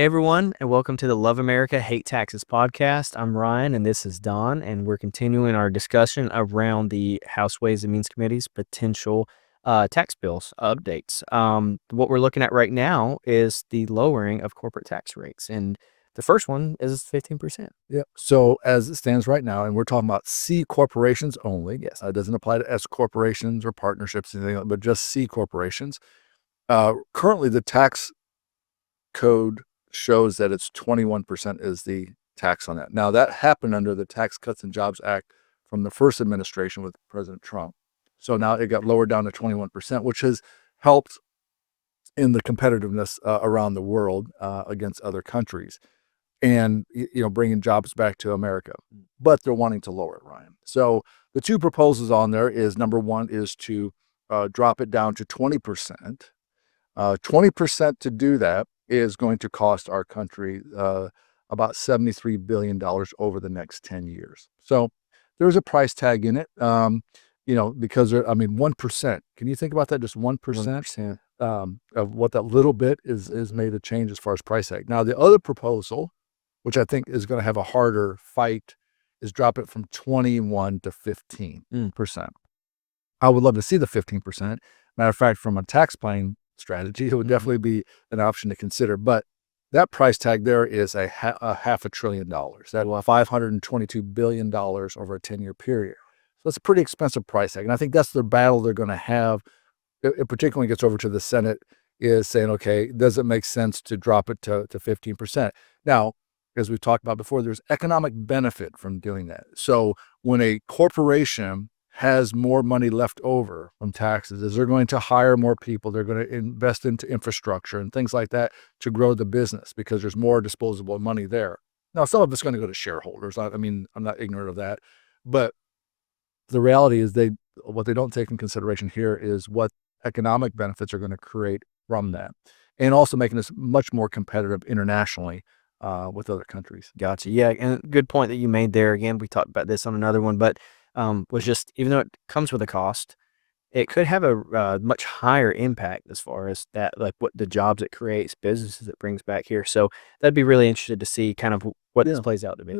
Hey everyone, and welcome to the Love America Hate Taxes podcast. I'm Ryan, and this is Don, and we're continuing our discussion around the House Ways and Means Committee's potential tax bills updates. What we're looking at right now is the lowering of corporate tax rates, and the first one is 15%. Yeah. So as it stands right now, and we're talking about C corporations only. Yes. It doesn't apply to S corporations or partnerships, anything, but just C corporations. Currently, the tax code shows that it's 21% is the tax on that. Now that happened under the Tax Cuts and Jobs Act from the first administration with President Trump. So now it got lowered down to 21%, which has helped in the competitiveness around the world against other countries and bringing jobs back to America. But they're wanting to lower it, Ryan. So the two proposals on there is number one is to drop it down to 20%. 20% to do that is going to cost our country about $73 billion over the next 10 years. So there's a price tag in it. Because 1%. Can you think about that? Just 1%. 1%. Of what that little bit is made a change as far as price tag. Now the other proposal, which I think is going to have a harder fight, is drop it from 21 to 15%. I would love to see the 15%. Matter of fact, from a tax planning strategy, it would definitely be an option to consider. But that price tag there is a half $1 trillion. That's $522 billion over a 10-year period. So that's a pretty expensive price tag. And I think that's the battle they're going to have, it particularly gets over to the Senate, is saying, okay, does it make sense to drop it to 15%? Now, as we've talked about before, there's economic benefit from doing that. So when a corporation has more money left over from taxes, is they're going to hire more people, they're going to invest into infrastructure and things like that to grow the business because there's more disposable money there. Now, some of it's going to go to shareholders. I'm not ignorant of that. But the reality is what they don't take in consideration here is what economic benefits are going to create from that, and also making us much more competitive internationally with other countries. Gotcha. Yeah, and good point that you made there. Again, we talked about this on another one, but was just even though it comes with a cost, it could have a much higher impact as far as that, like what the jobs it creates, businesses it brings back here. So that'd be really interested to see kind of what this Yeah, plays out to be.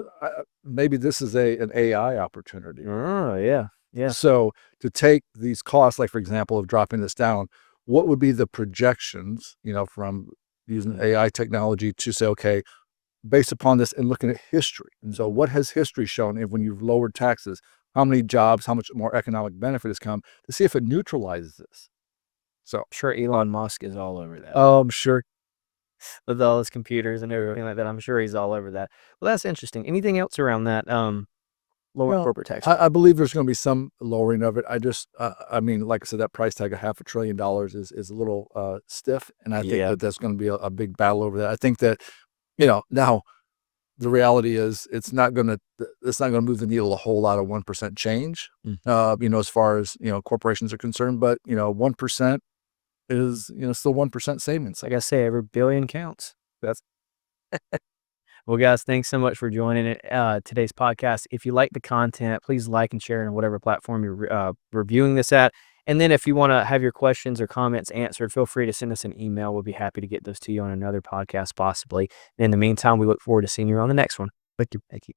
maybe this is an AI opportunity. Oh yeah, yeah. So to take these costs, like for example, of dropping this down, what would be the projections, from using AI technology to say, okay, based upon this and looking at history. And so what has history shown if when you've lowered taxes, how many jobs, how much more economic benefit has come to see if it neutralizes this? So, I'm sure Elon Musk is all over that I'm sure. with all his computers and everything like that. I'm sure he's all over that. Well, that's interesting. Anything else around that? Lower Well, corporate tax rate. I believe there's going to be some lowering of it. Like I said, that price tag of $500 billion is a little stiff, and I think Yeah. that that's going to be a big battle over that. I think that now the reality is it's not gonna move the needle a whole lot of 1% change, Mm. as far as, corporations are concerned, but, 1% is, still 1% savings. Like I say, every billion counts. That's Well, guys, thanks so much for joining today's podcast. If you like the content, please like and share on whatever platform you're reviewing this at. And then if you want to have your questions or comments answered, feel free to send us an email. We'll be happy to get those to you on another podcast, possibly. In the meantime, we look forward to seeing you on the next one. Thank you. Thank you.